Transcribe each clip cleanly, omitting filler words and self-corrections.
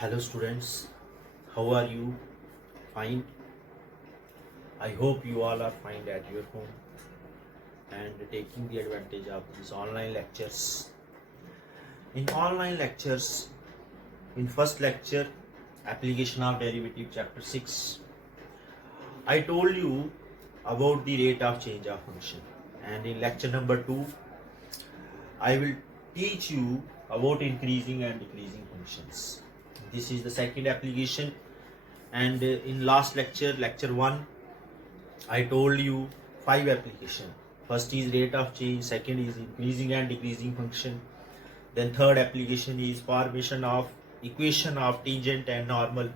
Hello students, how are you? Fine. I hope you all are fine at your home and taking the advantage of these online lectures. In online lectures, in first lecture, application of derivative chapter 6, I told you about the rate of change of function, and in lecture number 2, I will teach you about increasing and decreasing functions. This is the second application, and in last lecture, lecture 1, I told you 5 application. First is rate of change, second is increasing and decreasing function. Then third application is formation of equation of tangent and normal.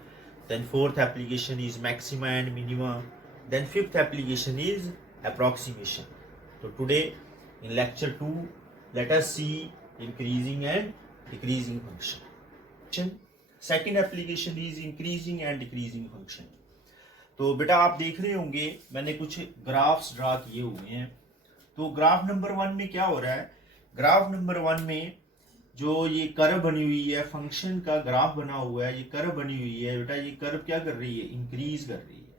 Then fourth application is maxima and minima. Then fifth application is approximation. So today in lecture 2, let us see increasing and decreasing function. Second application is increasing and decreasing function. तो बेटा आप देख रहे होंगे मैंने कुछ graphs draw किए हुए हैं। तो ग्राफ नंबर 1 में क्या हो रहा है, ग्राफ नंबर 1 में जो ये कर्व बनी हुई है, फंक्शन का ग्राफ बना हुआ है, ये कर्व बनी हुई है बेटा, ये कर्व क्या कर रही है, इंक्रीज कर रही है।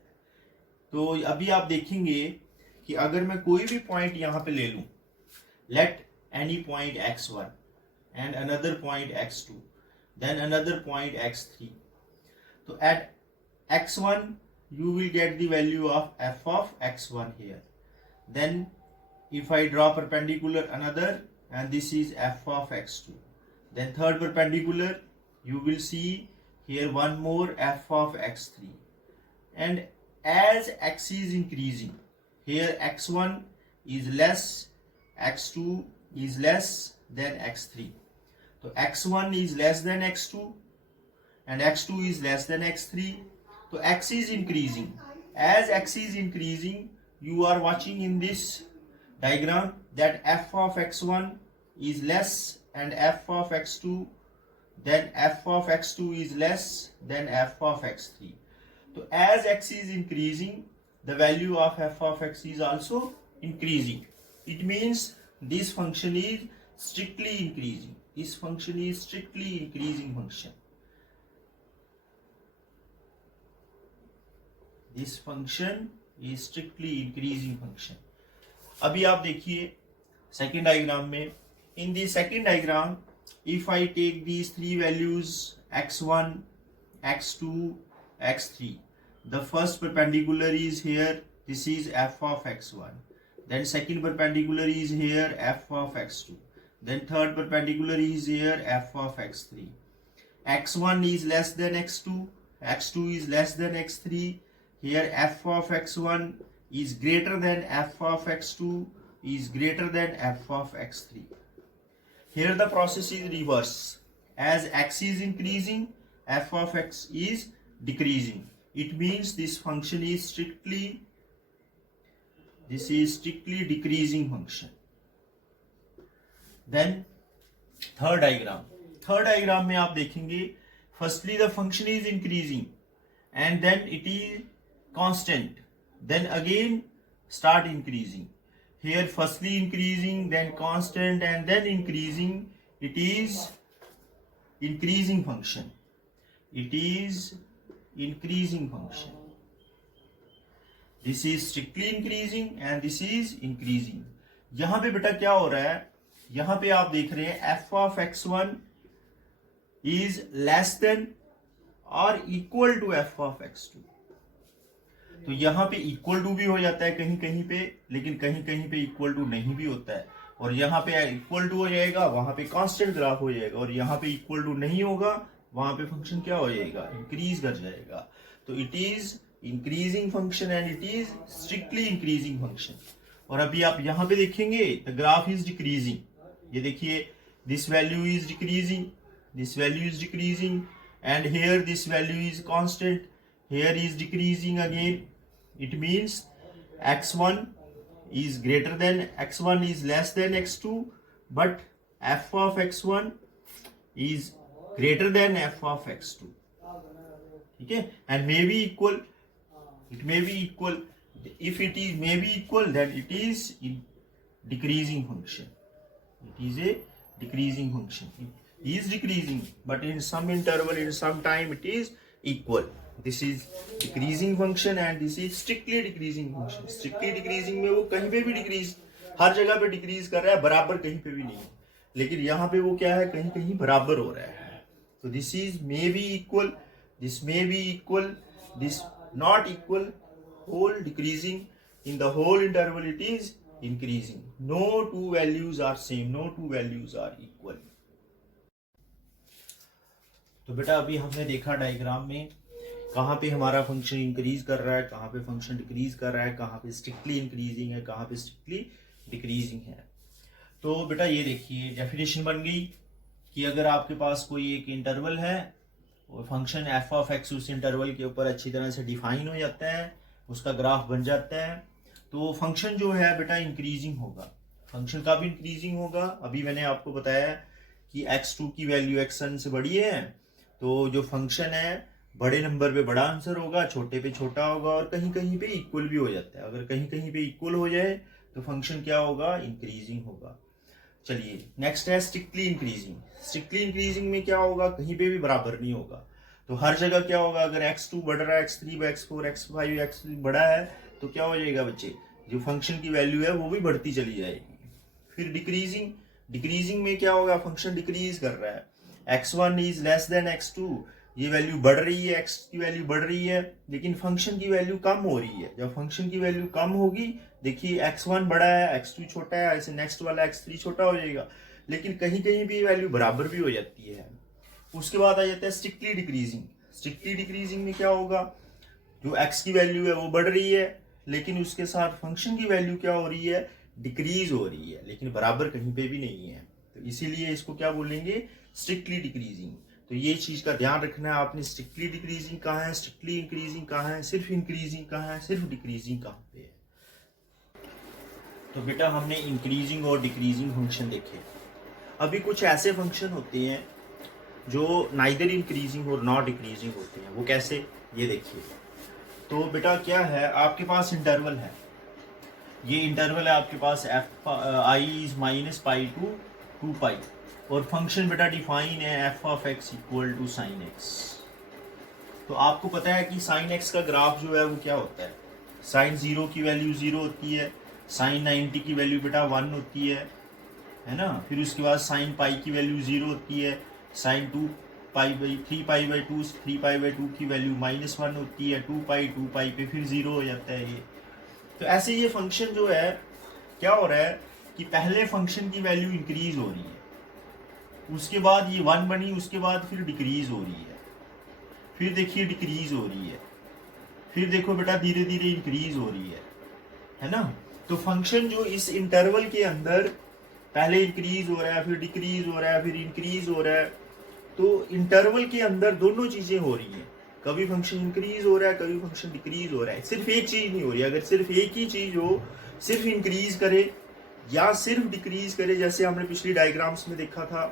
तो अभी आप देखेंगे कि अगर मैं कोई भी पॉइंट यहाँ पे ले लूं, let any point x1 and another point x2 then another point x3, तो at x1 you will get the value of f of x1 here. Then if I draw perpendicular another, and this is f of x2, then third perpendicular you will see here one more f of x3, and as x is increasing, here x1 is less, x2 is less than x3. So x1 is less than x2 and x2 is less than x3. So x is increasing. As x is increasing, you are watching in this diagram that f of x1 is less and f of x2, then f of x2 is less than f of x3. So as x is increasing, the value of f of x is also increasing. It means this function is strictly increasing. This function is strictly increasing function. This function is strictly increasing function. अभी आप देखिए second diagram में, in the second diagram, if I take these three values x1, x2, x3, the first perpendicular is here, this is f of x1, then second perpendicular is here, f of x2, then third perpendicular is here, f of x3. x1 is less than x2, x2 is less than x3. Here f of x1 is greater than f of x2 is greater than f of x3. Here the process is reverse. As x is increasing, f of x is decreasing. It means this function is strictly decreasing function. Then third diagram में आप देखेंगे, firstly the function is increasing and then it is constant, then again start increasing. Here firstly increasing, then constant, and then increasing. It is increasing function. It is increasing function. This is strictly increasing and this is increasing. यहाँ पे बेटा क्या हो रहा है, यहाँ पे आप देख रहे हैं f of x1 is less than or equal to f of x2. तो यहाँ पे इक्वल टू भी हो जाता है कहीं कहीं पे, लेकिन कहीं कहीं पे इक्वल टू नहीं भी होता है, और यहाँ पे इक्वल टू हो जाएगा, वहां पे कांस्टेंट ग्राफ हो जाएगा, और यहाँ पे इक्वल टू नहीं होगा, वहां पे फंक्शन क्या हो जाएगा, इंक्रीज कर जाएगा. तो it is increasing function and it is strictly increasing function. और अभी आप यहाँ पे देखेंगे द ग्राफ इज डिक्रीजिंग. ये देखिए this value is decreasing, this value is decreasing, and here this value is constant, here is decreasing again. It means x1 is greater than, x1 is less than x2, but f of x1 is greater than f of x2. ठीक है, and may be equal. It may be equal. If it is may be equal, then it is in decreasing function. It is a decreasing function. is decreasing, but in some interval, in some time, it is equal. This is decreasing function and this is strictly decreasing function. Strictly decreasing में वो कहीं पे भी decrease, हर जगह पे decrease कर रहा है, बराबर कहीं पे भी नहीं है. लेकिन यहाँ पे वो क्या है, कहीं कहीं बराबर हो रहा है. तो this is may be equal, this may be equal, this not equal, whole decreasing. In the whole interval it is increasing. No two values are same, no two values are equal. तो बेटा अभी हमने देखा diagram में कहाँ पे हमारा function increase कर रहा है, कहाँ पे फंक्शन डिक्रीज कर रहा है, कहाँ पे स्ट्रिक्टली इंक्रीजिंग है, कहाँ पे स्ट्रिक्टली डिक्रीजिंग है. तो बेटा ये देखिए डेफिनेशन बन गई कि अगर आपके पास कोई एक इंटरवल है और फंक्शन एफ ऑफ एक्स उस इंटरवल के ऊपर अच्छी तरह से डिफाइन हो जाता है, उसका ग्राफ बन जाता है, तो फंक्शन जो है बेटा इंक्रीजिंग होगा. फंक्शन का भी इंक्रीजिंग होगा. अभी मैंने आपको बताया कि x2 की वैल्यू x1 से बड़ी है, तो जो फंक्शन है बड़े नंबर पे बड़ा आंसर होगा, छोटे पे छोटा होगा, और कहीं कहीं पे इक्वल भी हो जाता है. अगर कहीं कहीं पे इक्वल हो जाए तो फंक्शन क्या होगा, इंक्रीजिंग होगा. चलिए नेक्स्ट है स्ट्रिक्टली इंक्रीजिंग. स्ट्रिक्टली इंक्रीजिंग में क्या होगा, कहीं पे भी बराबर नहीं होगा. तो हर जगह क्या होगा, अगर x2 बढ़ रहा है, x3, x4, x5, x6 बड़ा है, तो क्या हो जाएगा बच्चे, जो फंक्शन की वैल्यू है वो भी बढ़ती चली जाएगी. फिर डिक्रीजिंग, डिक्रीजिंग में क्या होगा, फंक्शन डिक्रीज कर रहा है, x1 is less then x2, ये वैल्यू बढ़ रही है, x की वैल्यू बढ़ रही है, लेकिन फंक्शन की वैल्यू कम हो रही है. जब फंक्शन की वैल्यू कम होगी, देखिए x1 बड़ा है, x2 छोटा है, ऐसे नेक्स्ट वाला x3 छोटा हो जाएगा, लेकिन कहीं कहीं भी वैल्यू बराबर भी हो जाती है. उसके बाद आ जाता है स्ट्रिक्टली डिक्रीजिंग. स्ट्रिक्टली डिक्रीजिंग में क्या होगा, जो x की वैल्यू है वो बढ़ रही है, लेकिन उसके साथ फंक्शन की वैल्यू क्या हो रही है, डिक्रीज हो रही है, लेकिन बराबर कहीं पे भी नहीं है. तो इसीलिए इसको क्या बोलेंगे, स्ट्रिक्टली डिक्रीजिंग. तो ये चीज का ध्यान रखना है आपने, स्ट्रिक्टली डिक्रीजिंग कहाँ है, स्ट्रिक्टली इंक्रीजिंग कहाँ है, सिर्फ इंक्रीजिंग कहाँ है, सिर्फ डिक्रीजिंग कहाँ पे है. तो बेटा हमने इंक्रीजिंग और डिक्रीजिंग फंक्शन देखे. अभी कुछ ऐसे फंक्शन होते हैं जो नाइदर इंक्रीजिंग और नॉट डिक्रीजिंग होते हैं. वो कैसे, ये देखिए. तो बेटा क्या है, आपके पास इंटरवल है, ये इंटरवल है आपके पास F I is minus pi to 2 pi, और फंक्शन बेटा डिफाइन है F of X equal to sine X. तो आपको पता है कि साइन एक्स का ग्राफ जो है वो क्या होता है, साइन 0 की वैल्यू 0 होती है, साइन 90 की वैल्यू बेटा 1 होती है ना. फिर उसके बाद साइन पाई की वैल्यू 0 होती है, sine 2 pi by 3 pi by 2, 3 pi by 2 की वैल्यू -1 होती है, 2 पाई पे फिर 0 हो जाता है ये. तो ऐसे ये फंक्शन जो है क्या हो रहा है कि पहले फंक्शन की वैल्यू इंक्रीज हो रही है, उसके बाद ये 1 बनी, उसके बाद फिर डिक्रीज हो रही है, फिर देखिए डिक्रीज हो रही है, फिर देखो बेटा धीरे धीरे इंक्रीज हो रही है ना. तो फंक्शन जो इस इंटरवल के अंदर पहले इंक्रीज हो रहा है, फिर डिक्रीज हो रहा है, फिर इंक्रीज हो रहा है, तो इंटरवल के अंदर दोनों चीजें हो रही हैं. कभी फंक्शन इंक्रीज हो रहा है, कभी फंक्शन डिक्रीज हो रहा है, सिर्फ एक चीज नहीं हो रही. अगर सिर्फ एक ही चीज हो, सिर्फ इंक्रीज करे या सिर्फ डिक्रीज करे, जैसे हमने पिछली डायग्राम्स में देखा था,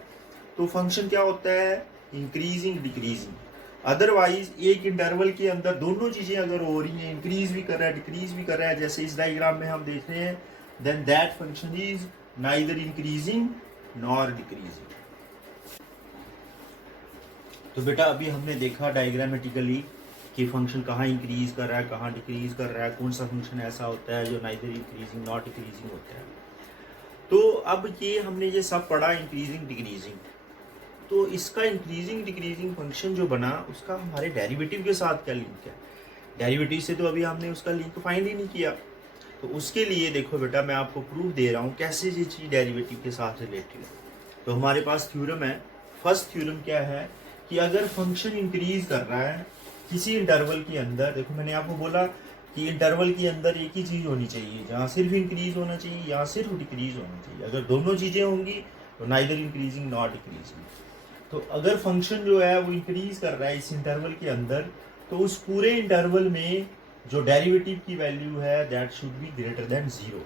तो फंक्शन क्या होता है, इंक्रीजिंग डिक्रीजिंग. अदरवाइज एक इंटरवल के अंदर दोनों चीजें अगर हो रही हैं, इंक्रीज भी कर रहा है, डिक्रीज भी कर रहा है, जैसे इस डायग्राम में हम देख रहे हैं, then that function is neither increasing nor decreasing. तो बेटा अभी हमने देखा डायग्रामेटिकली कि फंक्शन कहाँ इंक्रीज कर रहा है, कहाँ डिक्रीज कर रहा है, कौन सा फंक्शन ऐसा होता है जो नाइदर इंक्रीजिंग नॉट डिक्रीजिंग होता है. तो अब ये हमने ये सब पढ़ा इंक्रीजिंग डिक्रीजिंग. तो इसका इंक्रीजिंग डिक्रीजिंग फंक्शन जो बना, उसका हमारे डेरिवेटिव के साथ क्या लिंक है. डेरिवेटिव से तो अभी हमने उसका लिंक फाइंड ही नहीं किया. तो उसके लिए देखो बेटा मैं आपको प्रूफ दे रहा हूँ कैसे ये चीज़ डेरिवेटिव के साथ रिलेटेड है. तो हमारे पास थ्योरम है. फर्स्ट थ्योरम क्या है कि अगर फंक्शन इंक्रीज कर रहा है किसी इंटरवल के अंदर, देखो मैंने आपको बोला कि इंटरवल के अंदर एक ही चीज़ होनी चाहिए, जहाँ सिर्फ इंक्रीज होना चाहिए या सिर्फ डिक्रीज होना चाहिए. अगर दोनों चीज़ें होंगी तो नाइदर इंक्रीजिंग नॉट डिक्रीजिंग. तो अगर फंक्शन जो है वो इंक्रीज कर रहा है इस इंटरवल के अंदर, तो उस पूरे इंटरवल में जो डेरिवेटिव की वैल्यू है that should be greater than 0.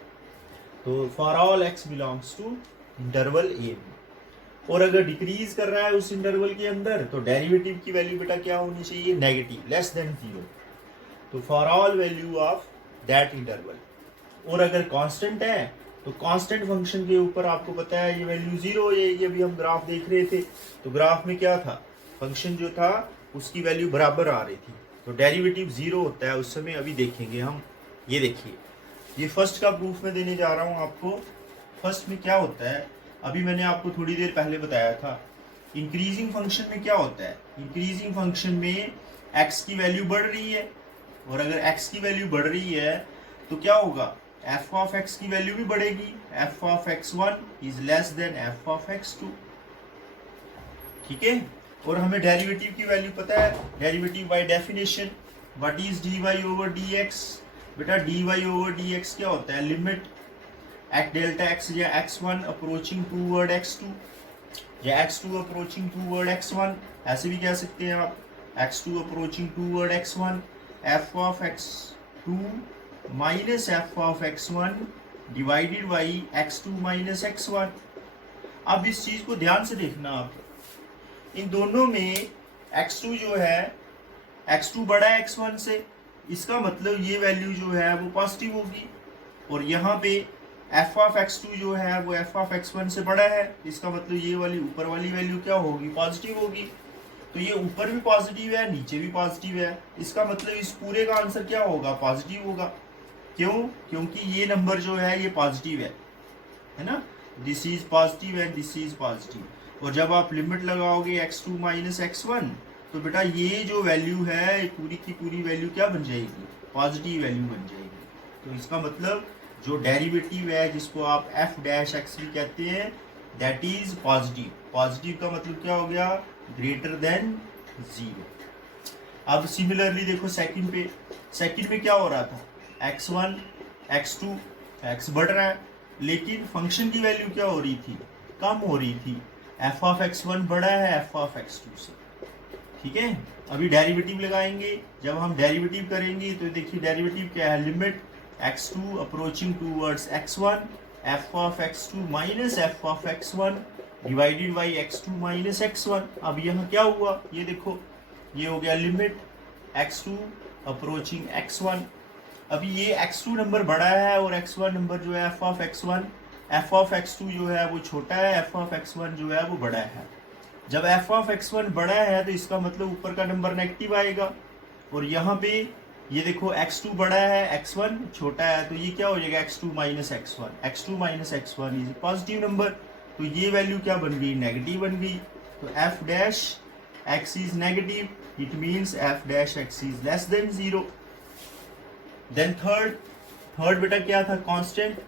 तो for all X belongs to interval A. और अगर डिक्रीज कर रहा है उस इंटरवल के अंदर, तो डेरिवेटिव की वैल्यू बेटा क्या होनी चाहिए, नेगेटिव, लेस देन 0. तो for all value of that interval. और अगर कांस्टेंट है तो कांस्टेंट फंक्शन के ऊपर आपको पता है ये वैल्यू 0 है। ये अभी हम ग्राफ देख रहे थे, तो ग्राफ में क्या था, फंक्शन जो था उसकी वैल्यू बराबर आ रही थी, तो डेरिवेटिव 0 होता है उस समय। अभी देखेंगे हम, ये देखिए, ये फर्स्ट का प्रूफ मैं देने जा रहा हूँ आपको। फर्स्ट में क्या होता है, अभी मैंने आपको थोड़ी देर पहले बताया था, इंक्रीजिंग फंक्शन में क्या होता है, इंक्रीजिंग फंक्शन में x की वैल्यू बढ़ रही है, और अगर x की वैल्यू बढ़ रही है तो क्या होगा, f ऑफ x की वैल्यू भी बढ़ेगी। f of x1 is less then f of x2, ठीक है। और हमें डेरिवेटिव की वैल्यू पता है, derivative by definition what is dy over dx। बेटा dy ओवर dx क्या होता है, लिमिट एट डेल्टा x या x1 अप्रोचिंग टूवर्ड x2 या x2 अप्रोचिंग टूवर्ड x1, ऐसे भी कह सकते हैं आप, x2 approaching toward x1, f of x2 minus f of x1 divided by x2 minus x1। अब इस चीज को ध्यान से देखना आप, इन दोनों में x2 जो है, x2 बड़ा है x1 से, इसका मतलब ये वैल्यू जो है वो पॉजिटिव होगी, और यहाँ पे f ऑफ x2 जो है वो f ऑफ x1 से बड़ा है, इसका मतलब ये वाली ऊपर वाली वैल्यू क्या होगी, पॉजिटिव होगी। तो ये ऊपर भी पॉजिटिव है, नीचे भी पॉजिटिव है, इसका मतलब इस पूरे का आंसर क्या होगा, पॉजिटिव होगा। क्यों, क्योंकि ये नंबर जो है ये पॉजिटिव है ना, this is positive and this is positive. और जब आप लिमिट लगाओगे x2 माइनस x1, तो बेटा ये जो वैल्यू है पूरी की पूरी वैल्यू क्या बन जाएगी, पॉजिटिव वैल्यू बन जाएगी। तो इसका मतलब जो डेरिवेटिव है जिसको आप f डैश x भी कहते हैं, दैट इज पॉजिटिव। पॉजिटिव का मतलब क्या हो गया, ग्रेटर देन 0। अब सिमिलरली देखो सेकंड पे, सेकंड में क्या हो रहा था, x1 x2 x बढ़ रहा है, लेकिन फंक्शन की वैल्यू क्या हो रही थी, कम हो रही थी, f ऑफ x1 बड़ा है f ऑफ x2 से, ठीक है। अभी डेरिवेटिव लगाएंगे, जब हम डेरिवेटिव करेंगे तो देखिए डेरिवेटिव क्या है, limit x2 approaching towards x1 f of x2 minus f of x1 divided by x2 minus x1। अब यहाँ क्या हुआ, ये देखो, ये हो गया लिमिट x2 अप्रोचिंग x1। अभी ये x2 नंबर बड़ा है और x1 नंबर जो है f of x1, f of x2 जो है वो छोटा है, f ऑफ x1 जो है वो बड़ा है। जब f ऑफ x1 बड़ा है तो इसका मतलब ऊपर का नंबर नेगेटिव आएगा, और यहाँ पे ये देखो x2 बड़ा है x1 छोटा है, तो ये क्या हो जाएगा, x2 minus x1, x2 minus x1 is positive number, तो ये वैल्यू क्या बन गई, नेगेटिव बन गई। तो f dash x is negative, it means f dash x is less than 0। Then third बेटा क्या था, कांस्टेंट,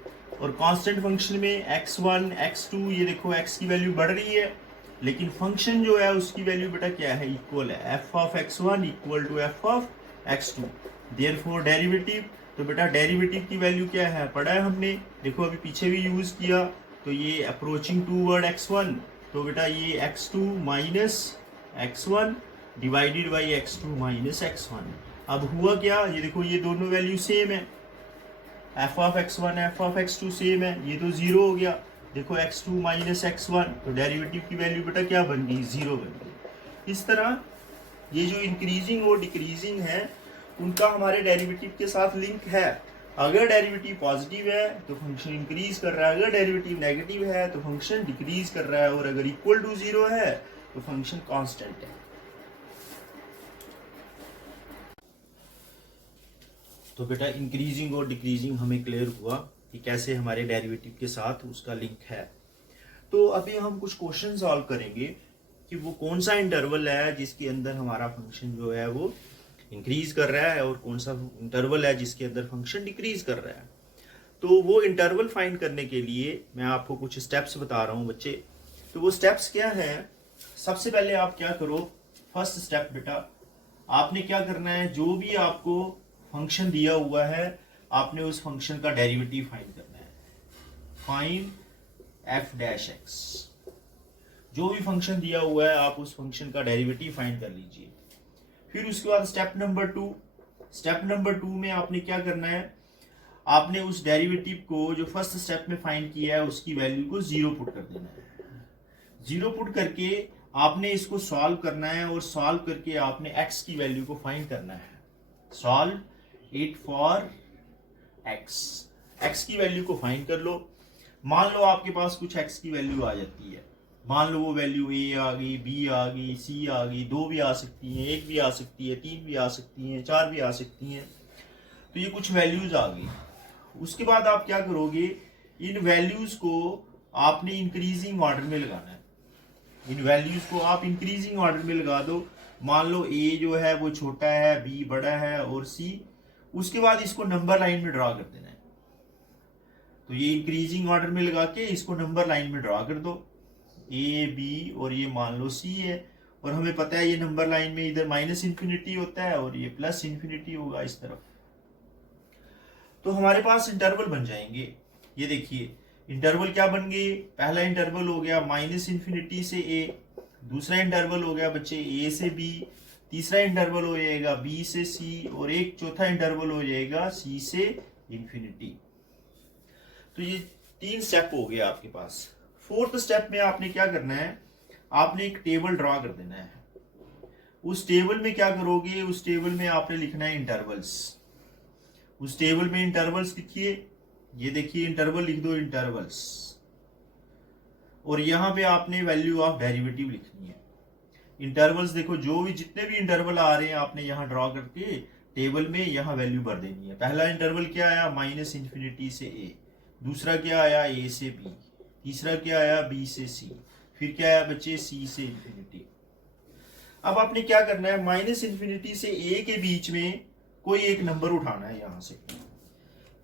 और कांस्टेंट फंक्शन में x1 x2, ये देखो x की वैल्यू बढ़ रही है, लेकिन फंक्शन जो है उसकी वैल्यू बेटा क्या है, इक्वल है, f of x1 equal to f of x2, therefore derivative. तो बेटा डेरिवेटिव की वैल्यू क्या है, पढ़ा है हमने, देखो अभी पीछे भी यूज किया, तो ये अप्रोचिंग टूवर्ड x1, तो बेटा ये x2 minus x1 divided by x2 minus x1। अब हुआ क्या, ये देखो ये दोनों वैल्यू सेम है, f of x1 f of x2 same है, ये तो 0 हो गया। देखो x2 माइनस x1, तो डेरिवेटिव की वैल्यू बेटा क्या बन गई, 0 बन गई। इस तरह ये जो इंक्रीजिंग और डिक्रीजिंग है उनका हमारे डेरिवेटिव के साथ लिंक है। अगर डेरिवेटिव पॉजिटिव है तो फंक्शन इंक्रीज कर रहा है, अगर डेरिवेटिव नेगेटिव है तो फंक्शन डिक्रीज कर रहा है, और अगर इक्वल टू 0 है तो फंक्शन कांस्टेंट है। तो बेटा इंक्रीजिंग और डिक्रीजिंग हमें क्लियर हुआ कि कैसे हमारे डेरिवेटिव के साथ उसका लिंक है। तो अभी हम कुछ क्वेश्चन सॉल्व करेंगे कि वो कौन सा इंटरवल है जिसके अंदर हमारा फंक्शन जो है वो इंक्रीज कर रहा है, और कौन सा इंटरवल है जिसके अंदर फंक्शन डिक्रीज कर रहा है। तो वो इंटरवल फाइंड करने के लिए मैं आपको कुछ स्टेप्स बता रहा हूँ बच्चे। तो वो स्टेप्स क्या है, सबसे पहले आप क्या करो, फर्स्ट स्टेप बेटा आपने क्या करना है, जो भी आपको फंक्शन दिया हुआ है आपने उस फंक्शन का डेरिवेटिव फाइंड करना है। फाइंड f डैश x, जो भी फंक्शन दिया हुआ है आप उस फंक्शन का डेरिवेटिव फाइंड कर लीजिए। फिर उसके बाद स्टेप नंबर 2 में आपने क्या करना है, आपने उस डेरिवेटिव को जो फर्स्ट स्टेप में फाइंड किया है उसकी वैल्यू को 0 पुट कर देना है। 0 पुट करके आपने इसको सॉल्व करना है, और सॉल्व करके आपने x की वैल्यू को फाइंड करना है। सॉल्व इट फॉर x की वैल्यू को फाइंड कर लो। मान लो आपके पास कुछ x की वैल्यू आ जाती है, मान लो वो वैल्यू a आ गई, b आ गई, c आ गई, 2 भी आ सकती हैं, 1 भी आ सकती है, 3 भी आ सकती हैं, 4 भी आ सकती हैं। तो ये कुछ वैल्यूज आ गई। उसके बाद आप क्या करोगे, इन वैल्यूज को आपने इंक्रीजिंग ऑर्डर में लगाना है। इन वैल्यूज को आप इंक्रीजिंग ऑर्डर में लगा दो। मान लो a जो है वो छोटा है, b बड़ा है और c, उसके बाद इसको नंबर लाइन में ड्रा कर देना है। तो ये इंक्रीजिंग ऑर्डर में लगा के इसको नंबर लाइन में ड्रा कर दो, a b और ये मान लो c है। और हमें पता है ये नंबर लाइन में इधर माइनस इन्फिनिटी होता है और ये प्लस इन्फिनिटी होगा इस तरफ। तो हमारे पास इंटरवल बन जाएंगे। ये देखिए इंटरवल क्या बन गए, पहला इंटरवल हो गया माइनस इन्फिनिटी से a, दूसरा इंटरवल हो गया बच्चे a से b, तीसरा इंटरवल हो जाएगा b से c और एक चौथा इंटरवल हो जाएगा c से इन्फिनिटी। तो ये 3 स्टेप हो गया आपके पास। फोर्थ स्टेप में आपने क्या करना है, आपने एक टेबल ड्रॉ कर देना है। उस टेबल में क्या करोगे, उस टेबल में आपने लिखना है इंटरवल्स। उस टेबल में इंटरवल्स लिखिए, ये देखिए इंटरवल लिख दो, इंटरवल्स। और यहां पे आपने वैल्यू ऑफ डेरिवेटिव लिखनी है। इंटरवल्स देखो, जो भी जितने भी इंटरवल आ रहे हैं आपने यहां ड्रॉ करके टेबल में यहां वैल्यू भर देनी है। पहला इंटरवल क्या आया, माइनस इन्फिनिटी से a, दूसरा क्या आया a से b, तीसरा क्या आया b से c, फिर क्या आया बच्चे c से इन्फिनिटी। अब आपने क्या करना है, माइनस इन्फिनिटी से a के बीच में कोई एक नंबर उठाना है। यहां से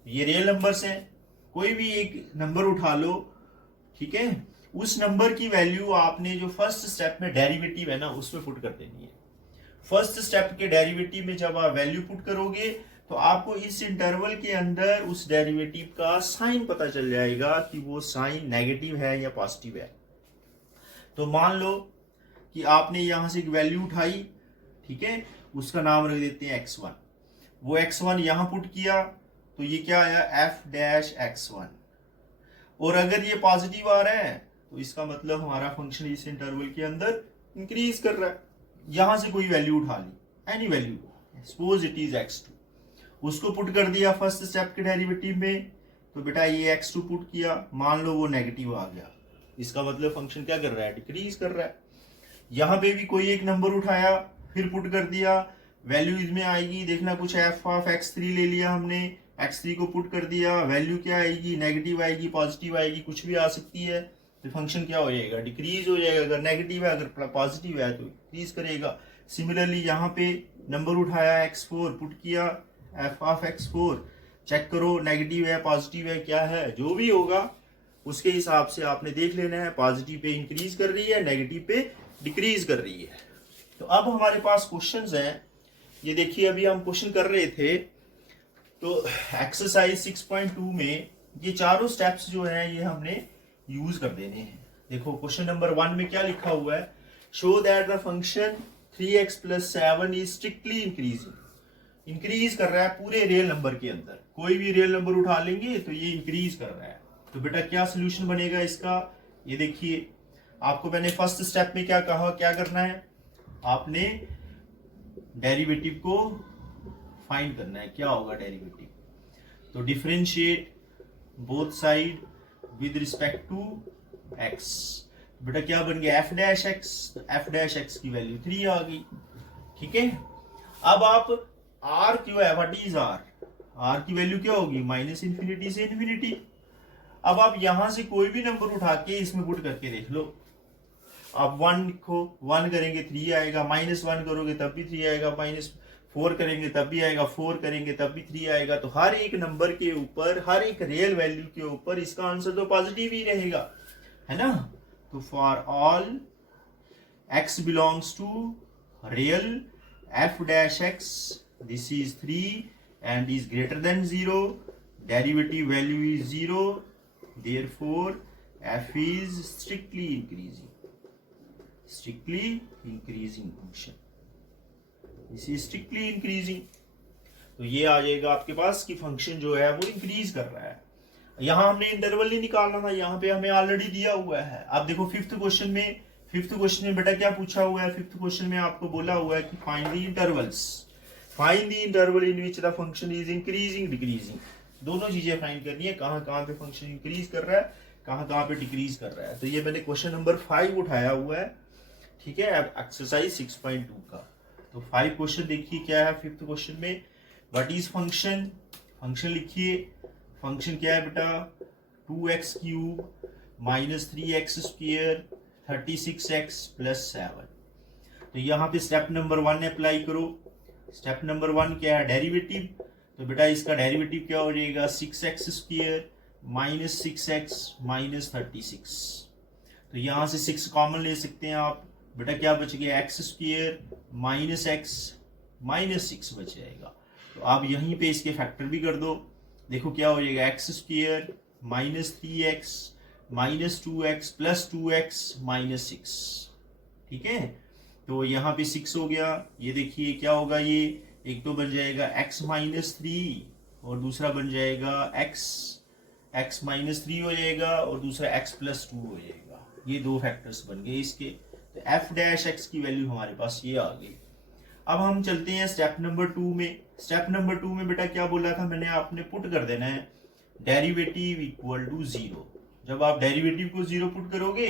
ये रियल नंबर्स हैं, कोई भी एक नंबर उठा लो, ठीक है। उस नंबर की वैल्यू आपने जो फर्स्ट स्टेप में डेरिवेटिव है ना उसमें पुट कर देनी है। फर्स्ट स्टेप के डेरिवेटिव में जब आप वैल्यू पुट करोगे तो आपको इस इंटरवल के अंदर उस डेरिवेटिव का साइन पता चल जाएगा कि वो साइन नेगेटिव है या पॉजिटिव है। तो मान लो कि आपने यहां से एक वैल्यू उठाई, ठीक है, उसका नाम रख देते हैं x1। वो x1 यहां पुट किया तो ये क्या आया, f डैश x1। और अगर ये पॉजिटिव आ रहा है तो इसका मतलब हमारा फंक्शन इस इंटरवल के अंदर इंक्रीज कर रहा है। यहां से कोई वैल्यू उठा ली, any value, suppose it is x2, उसको पुट कर दिया फर्स्ट स्टेप के डेरिवेटिव में। तो बेटा ये x2 पुट किया, मान लो वो नेगेटिव आ गया, इसका मतलब फंक्शन क्या कर रहा है, डिक्रीज कर रहा है। यहां पे भी कोई एक नंबर उठाया, फिर पुट कर दिया, वैल्यू इसमें आएगी, देखना कुछ f ऑफ x3 ले लिया हमने, x3 को पुट कर दिया, वैल्यू क्या आएगी, नेगेटिव आएगी, पॉजिटिव आएगी, कुछ भी आ सकती है। तो फंक्शन क्या हो जाएगा, डिक्रीज हो जाएगा। अगर नेगेटिव है, अगर पॉजिटिव है तो इंक्रीज करेगा। सिमिलरली यहाँ पे नंबर उठाया x4, पुट किया f ऑफ x4, चेक करो नेगेटिव है, पॉजिटिव है, क्या है, जो भी होगा उसके हिसाब से आपने देख लेना है, पॉजिटिव पे इंक्रीज कर रही है, नेगेटिव पे डिक्रीज कर रही है। तो अब हमारे पास क्वेश्चंस हैं। ये देखिए अभी हम क्वेश्चन कर रहे थे, तो एक्सरसाइज 6.2 में ये चारों स्टेप्स जो है ये हमने यूज कर देने हैं। देखो क्वेश्चन नंबर 1 में क्या लिखा हुआ है, show that the function 3x + 7 is strictly increasing. Increase कर रहा है पूरे रियल नंबर के अंदर, कोई भी रियल नंबर उठा लेंगे तो ये इंक्रीज कर रहा है। तो बेटा क्या सोल्यूशन बनेगा इसका, ये देखिए आपको मैंने फर्स्ट स्टेप में क्या कहा, क्या करना है, आपने डेरिवेटिव को फाइंड करना है। क्या होगा डेरिवेटिव, तो differentiate both side with respect to x। बेटा क्या बन गया, f dash x, f dash x की वैल्यू 3 आ गई, ठीक है। अब आप r क्यों है, व्हाट इज r, r की वैल्यू क्या होगी, माइनस इन्फिनिटी से इन्फिनिटी। अब आप यहां से कोई भी नंबर उठा के इसमें पुट करके देख लो। आप 1 लिखो, 1 करेंगे 3 आएगा, -1 करोगे तब भी 3 आएगा, -4 करेंगे तब भी आएगा, 4 करेंगे तब भी 3 आएगा। तो हर एक नंबर के ऊपर, हर एक रियल वैल्यू के ऊपर इसका आंसर तो पॉजिटिव ही रहेगा, है ना। तो for all x belongs to real f dash x, this is 3 and is greater than 0, derivative value is 0, therefore f is strictly increasing function, this is strictly increasing। तो ये आ जाएगा आपके पास कि फंक्शन जो है वो इंक्रीज कर रहा है। यहां हमने इंटरवल नहीं निकालना था, यहाँ पे हमें ऑलरेडी दिया हुआ है। अब देखो फिफ्थ क्वेश्चन में बेटा क्या पूछा हुआ है, फिफ्थ क्वेश्चन में आपको बोला हुआ है कि find the intervals, find the interval in which the function is increasing decreasing. दोनों चीजें फाइंड करनी है, कहां पे फंक्शन इंक्रीज कर रहा है, कहाँ कहाँ पे डिक्रीज कर रहा है। तो ये मैंने क्वेश्चन नंबर 5 उठाया हुआ है, ठीक है, एक्सरसाइज 6.2 का। तो 5 क्वेश्चन देखिए क्या है। 5th क्वेश्चन में व्हाट इज फंक्शन, फंक्शन लिखिए। फंक्शन क्या है बेटा, 2x³ माइनस 3x² 36x + 7। तो यहाँ पे स्टेप नंबर 1 अप्लाई करो। स्टेप नंबर 1 क्या है, डेरिवेटिव। तो बेटा इसका डेरिवेटिव क्या हो जाएगा, 6x² माइनस 6x माइनस 36। तो यहाँ से 6 कॉमन ले सकते हैं आप, बेटा क्या बच गया, x² माइनस x माइनस 6 बच जाएगा। तो आप यहीं पे इसके फैक्टर भी कर दो, देखो क्या हो जाएगा, x² minus 3x minus 2x plus 2x minus 6, ठीक है। तो यहाँ पे 6 हो गया, ये देखिए क्या होगा, ये एक तो बन जाएगा x माइनस 3 और दूसरा बन जाएगा x माइनस 3 हो जाएगा और दूसरा x प्लस 2 हो जाएगा। ये दो फैक्टर्स बन गए इसके। तो f' की वैल्यू हमारे पास ये आ गई। अब हम चलते हैं स्टेप नंबर 2 में। स्टेप नंबर 2 में बेटा क्या बोला था मैंने, आपने पुट कर देना है डेरिवेटिव इक्वल टू 0। जब आप डेरिवेटिव को 0 पुट करोगे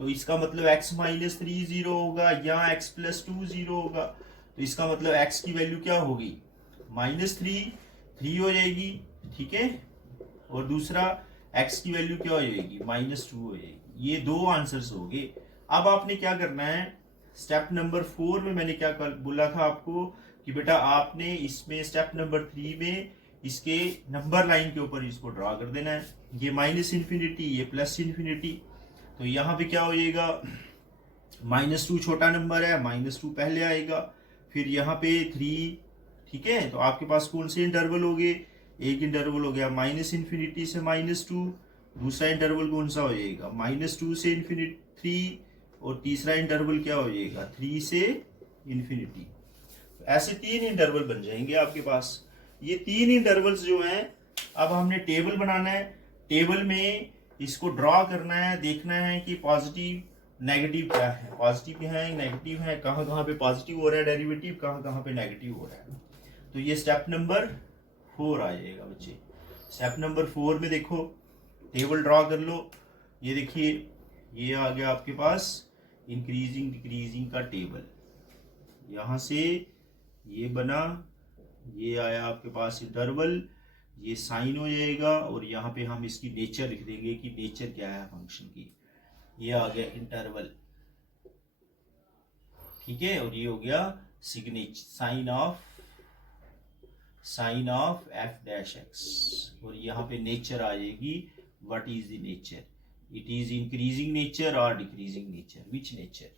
तो इसका मतलब x माइनस 3 0 होगा या x प्लस 2 0 होगा। तो इसका मतलब x की वैल्यू क्या होगी, माइनस 3 हो जाएगी, ठीक है, और दूसरा x की वैल्यू क्या हो जाएगी, माइनस 2 हो जाएगी। ये दो आंसर्स हो गए। अब आपने क्या करना है, स्टेप नंबर 4 में मैंने क्या बोला था आपको कि बेटा आपने इसमें स्टेप नंबर 3 में इसके नंबर लाइन के ऊपर इसको ड्रा कर देना है। ये माइनस इन्फिनिटी, ये प्लस इन्फिनिटी। तो यहाँ पे क्या हो जाएगा, -2 छोटा नंबर है, -2 पहले आएगा, फिर यहाँ पे 3, ठीक है। तो आपके पास कौन से इंटरवल हो गए, एक इंटरवल हो गया माइनस इन्फिनिटी से -2, दूसरा इंटरवल कौन सा हो जाएगा, -2 से इन्फिनिटी 3, और तीसरा इंटरवल क्या हो जाएगा, 3 से इन्फिनिटी। ऐसे 3 इंटरवल बन जाएंगे आपके पास। ये 3 इंटरवल्स जो हैं, अब हमने टेबल बनाना है। टेबल में इसको ड्रॉ करना है, देखना है कि पॉजिटिव नेगेटिव क्या है, पॉजिटिव है नेगेटिव है, कहाँ कहाँ पे पॉजिटिव हो रहा है डेरिवेटिव, कहाँ कहाँ पे नेगेटिव हो रहा है। तो ये स्टेप नंबर 4 आ जाएगा बच्चे। स्टेप नंबर 4 में देखो टेबल ड्रॉ कर लो। ये देखिए ये आ गया आपके पास इंक्रीजिंग डिक्रीजिंग का टेबल। यहाँ से ये बना, ये आया आपके पास इंटरवल, ये साइन हो जाएगा, और यहाँ पे हम इसकी नेचर लिख देंगे कि नेचर क्या है फंक्शन की। ये आ गया इंटरवल, ठीक है, और ये हो गया सिग्नेचर, साइन ऑफ f'(x), और यहाँ पे नेचर आ जाएगी, what is the nature, it is increasing nature और डिक्रीजिंग नेचर, विच नेचर।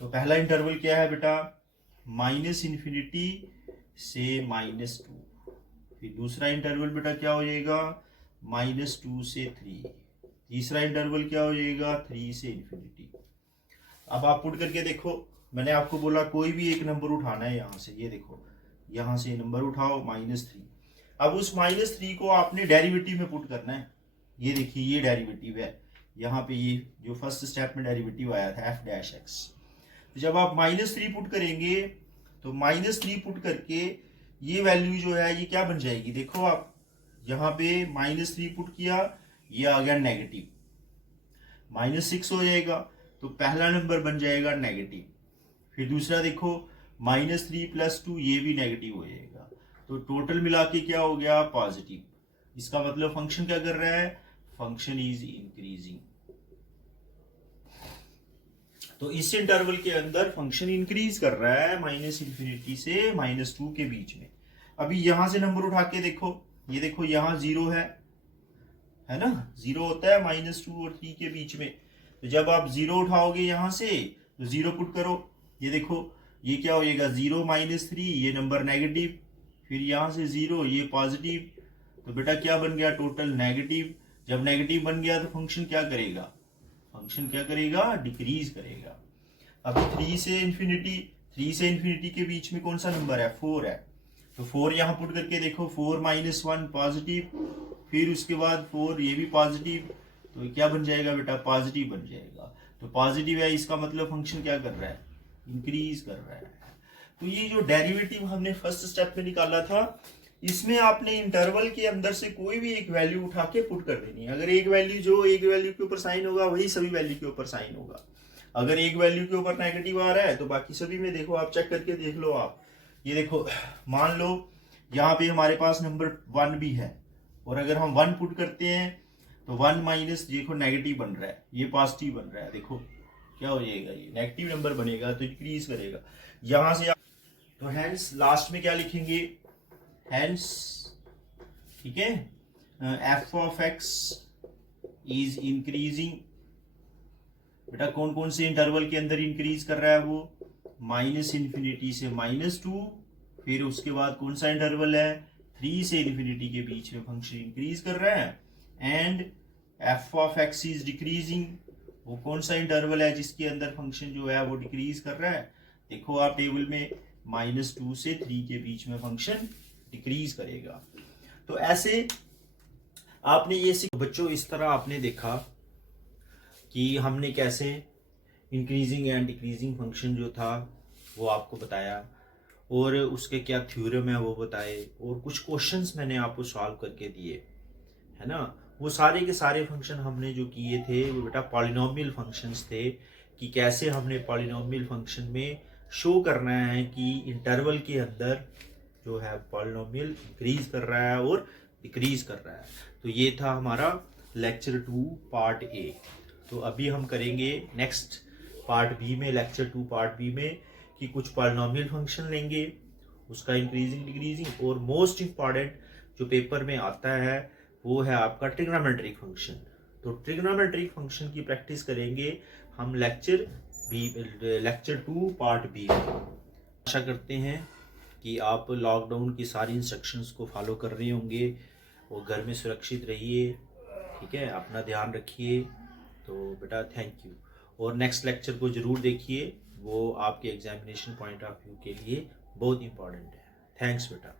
तो पहला इंटरवल क्या है बेटा, माइनस इन्फिनिटी से -2, फिर दूसरा इंटरवल बेटा क्या हो जाएगा, -2 से 3, तीसरा इंटरवल क्या हो जाएगा, 3 से इन्फिनिटी। अब आप पुट करके देखो, मैंने आपको बोला कोई भी एक नंबर उठाना है यहाँ से, ये देखो यहाँ से नंबर उठाओ -3। अब उस -3 को आपने डेरिवेटिव में पुट करना है। ये देखिए ये डेरिवेटिव है, यहाँ पे ये जो फर्स्ट स्टेप में डेरिवेटिव आया था f'(x). तो जब आप -3 पुट करेंगे तो -3 पुट करके ये वैल्यू जो है ये क्या बन जाएगी, देखो आप यहाँ पे -3 पुट किया, ये आ गया नेगेटिव, -6 हो जाएगा। तो पहला नंबर बन जाएगा नेगेटिव, फिर दूसरा देखो -3 + 2, ये भी नेगेटिव हो जाएगा। तो टोटल मिला के क्या हो गया, पॉजिटिव। इसका मतलब फंक्शन क्या कर रहा है, फंक्शन इज इंक्रीजिंग। तो इस इंटरवल के अंदर फंक्शन इंक्रीज कर रहा है -इन्फिनिटी से -2 के बीच में। अभी यहां से नंबर उठा के देखो, ये देखो यहाँ 0 है ना, 0 होता है -2 और 3 के बीच में। तो जब आप 0 उठाओगे यहाँ से तो 0 पुट करो, ये देखो ये क्या हो जाएगा, 0 -3, ये नंबर नेगेटिव, फिर यहाँ से 0, ये पॉजिटिव। तो बेटा क्या बन गया, टोटल नेगेटिव। जब नेगेटिव बन गया तो फंक्शन क्या करेगा, फंक्शन क्या करेगा, डिक्रीज करेगा। अब 3 से इन्फिनिटी के बीच में कौन सा नंबर है, 4 है। तो 4 यहाँ पुट करके देखो, 4 - 1 पॉजिटिव, फिर उसके बाद 4, ये भी पॉजिटिव। तो क्या बन जाएगा बेटा, पॉजिटिव बन जाएगा। तो पॉजिटिव है, इसका मतलब फंक्शन क्या कर रहा है, इंक्रीज कर रहा है। तो ये जो डेरिवेटिव हमने फर्स्ट स्टेप में निकाला था, इसमें आपने इंटरवल के अंदर से कोई भी एक वैल्यू उठा के पुट कर देनी है। अगर एक वैल्यू के ऊपर साइन होगा वही सभी वैल्यू के ऊपर साइन होगा। अगर एक वैल्यू के ऊपर नेगेटिव आ रहा है तो बाकी सभी में देखो, आप चेक करके देख लो। आप ये देखो, मान लो यहाँ पे हमारे पास नंबर 1 भी है, और अगर हम 1 पुट करते हैं तो 1 माइनस, देखो नेगेटिव बन रहा है, ये पॉजिटिव बन रहा है। देखो क्या हो जाएगा, ये नेगेटिव नंबर बनेगा तो इंक्रीज करेगा यहां से। तो हैंस लास्ट में क्या लिखेंगे, हैंस, ठीक है, F of x is increasing. बेटा कौन कौन से इंटरवल के अंदर इंक्रीज कर रहा है वो, माइनस इन्फिनिटी से -2, फिर उसके बाद कौन सा इंटरवल है, 3 से इन्फिनिटी के बीच में फंक्शन इंक्रीज कर रहा है। And F of x is decreasing, वो कौन सा इंटरवल है जिसके अंदर फंक्शन जो है वो डिक्रीज कर रहा है। देखो आप टेबल में -2 से 3 के बीच में फंक्शन डिक्रीज करेगा। तो ऐसे आपने ये बच्चों इस तरह आपने देखा कि हमने कैसे इंक्रीजिंग एंड डिक्रीजिंग फंक्शन जो था वो आपको बताया, और उसके क्या थ्योरम है वो बताए, और कुछ क्वेश्चंस मैंने आपको सॉल्व करके दिए, है ना। वो सारे के सारे फंक्शन हमने जो किए थे वो बेटा पॉलिनोमियल फंक्शंस थे, कि कैसे हमने पॉलिनोमियल फंक्शन में शो करना है कि इंटरवल के अंदर जो है पॉलिनोमियल इंक्रीज कर रहा है और डिक्रीज कर रहा है। तो ये था हमारा लेक्चर 2 पार्ट ए। तो अभी हम करेंगे नेक्स्ट पार्ट बी में, लेक्चर 2 पार्ट बी में, कि कुछ पॉलिनोमियल फंक्शन लेंगे, उसका इंक्रीजिंग डिक्रीजिंग, और मोस्ट इंपॉर्टेंट जो पेपर में आता है वो है आपका ट्रिग्नोमेट्रिक फंक्शन। तो ट्रिग्नोमेट्रिक फंक्शन की प्रैक्टिस करेंगे हम लेक्चर 2 पार्ट बी में। आशा करते हैं कि आप लॉकडाउन की सारी इंस्ट्रक्शंस को फॉलो कर रहे होंगे, और घर में सुरक्षित रहिए, ठीक है, अपना ध्यान रखिए। तो बेटा थैंक यू, और नेक्स्ट लेक्चर को ज़रूर देखिए, वो आपके एग्जामिनेशन पॉइंट ऑफ व्यू के लिए बहुत इंपॉर्टेंट है। थैंक्स बेटा।